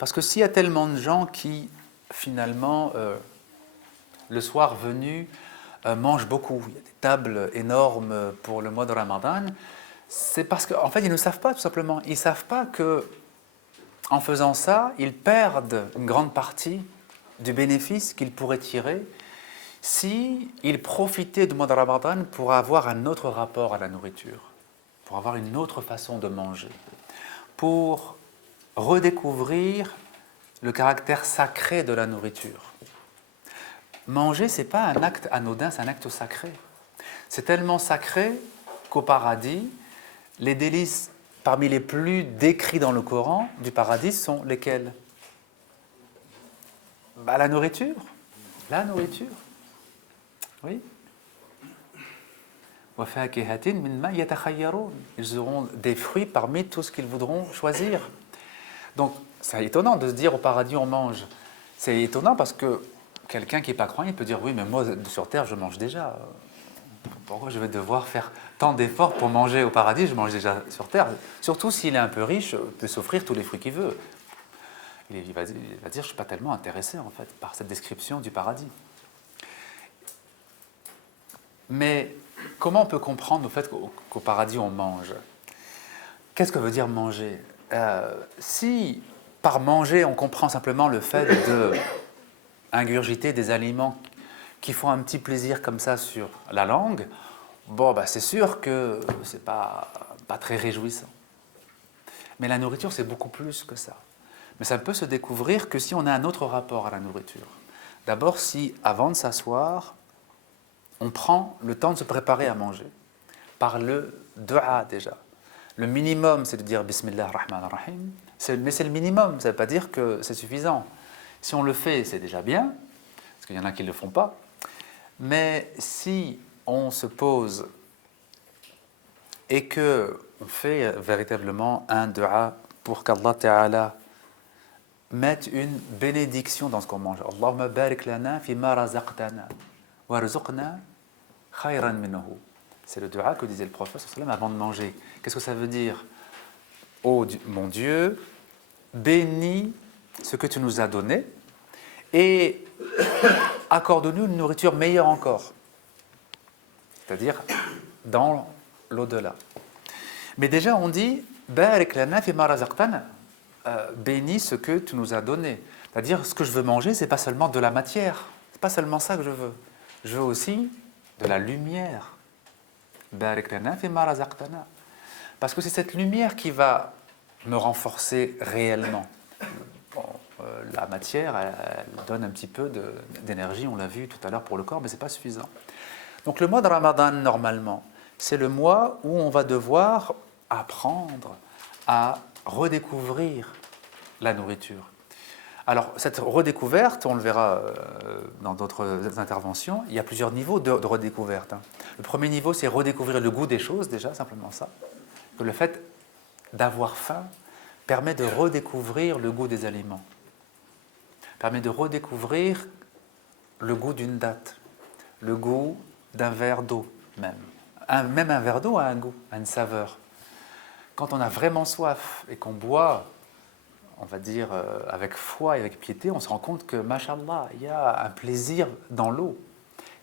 Parce que s'il y a tellement de gens qui, finalement, le soir venu, mangent beaucoup, il y a des tables énormes pour le mois de Ramadan, c'est parce qu'en fait, ils ne savent pas, tout simplement. Ils ne savent pas que, en faisant ça, ils perdent une grande partie du bénéfice qu'ils pourraient tirer si ils profitaient du mois de Ramadan pour avoir un autre rapport à la nourriture, pour avoir une autre façon de manger, pour redécouvrir le caractère sacré de la nourriture. Manger, ce n'est pas un acte anodin, c'est un acte sacré. C'est tellement sacré qu'au paradis, les délices parmi les plus décrits dans le Coran du paradis sont lesquels? La nourriture. La nourriture. Oui. Ils auront des fruits parmi tout ce qu'ils voudront choisir. Donc, c'est étonnant de se dire au paradis on mange. C'est étonnant parce que quelqu'un qui n'est pas croyant, il peut dire oui, mais moi sur terre je mange déjà. Pourquoi je vais devoir faire tant d'efforts pour manger au paradis? Je mange déjà sur terre. Surtout s'il est un peu riche, il peut s'offrir tous les fruits qu'il veut. Il va dire je ne suis pas tellement intéressé en fait par cette description du paradis. Mais comment on peut comprendre le fait qu'au paradis on mange? Qu'est-ce que veut dire manger? Si par manger on comprend simplement le fait de ingurgiter des aliments qui font un petit plaisir comme ça sur la langue, bon, c'est sûr que c'est pas très réjouissant. Mais la nourriture, c'est beaucoup plus que ça. Mais ça peut se découvrir que si on a un autre rapport à la nourriture. D'abord, si avant de s'asseoir, on prend le temps de se préparer à manger, par le dua déjà. Le minimum, c'est de dire Bismillah ar-Rahman ar-Rahim, mais c'est le minimum, ça ne veut pas dire que c'est suffisant. Si on le fait, c'est déjà bien, parce qu'il y en a qui ne le font pas. Mais si on se pose et qu'on fait véritablement un dua pour qu'Allah Ta'ala mette une bénédiction dans ce qu'on mange. Allahumma barik lana fima razaqtana warzuqna khayran minhu. C'est le dua que disait le prophète avant de manger. Qu'est-ce que ça veut dire? Oh mon Dieu, bénis ce que tu nous as donné et accorde-nous une nourriture meilleure encore. C'est-à-dire dans l'au-delà. Mais déjà on dit barik lana fima razaqtana. Bénis ce que tu nous as donné. C'est-à-dire ce que je veux manger, c'est pas seulement de la matière. C'est pas seulement ça que je veux. Je veux aussi de la lumière. Barik lana fima razaqtana. Parce que c'est cette lumière qui va me renforcer réellement. Bon, la matière, elle donne un petit peu d'énergie, on l'a vu tout à l'heure pour le corps, mais ce n'est pas suffisant. Donc le mois de Ramadan, normalement, c'est le mois où on va devoir apprendre à redécouvrir la nourriture. Alors, cette redécouverte, on le verra dans d'autres interventions, il y a plusieurs niveaux de redécouverte. Le premier niveau, c'est redécouvrir le goût des choses, déjà, simplement ça. Que le fait d'avoir faim permet de redécouvrir le goût des aliments, permet de redécouvrir le goût d'une date, le goût d'un verre d'eau même. Même un verre d'eau a un goût, a une saveur. Quand on a vraiment soif et qu'on boit, on va dire avec foi et avec piété, on se rend compte que, mashallah, il y a un plaisir dans l'eau.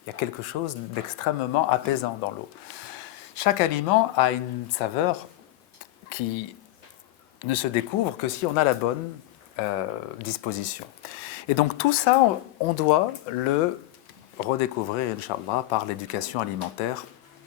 Il y a quelque chose d'extrêmement apaisant dans l'eau. Chaque aliment a une saveur qui ne se découvre que si on a la bonne disposition. Et donc tout ça, on doit le redécouvrir, Inch'Allah, par l'éducation alimentaire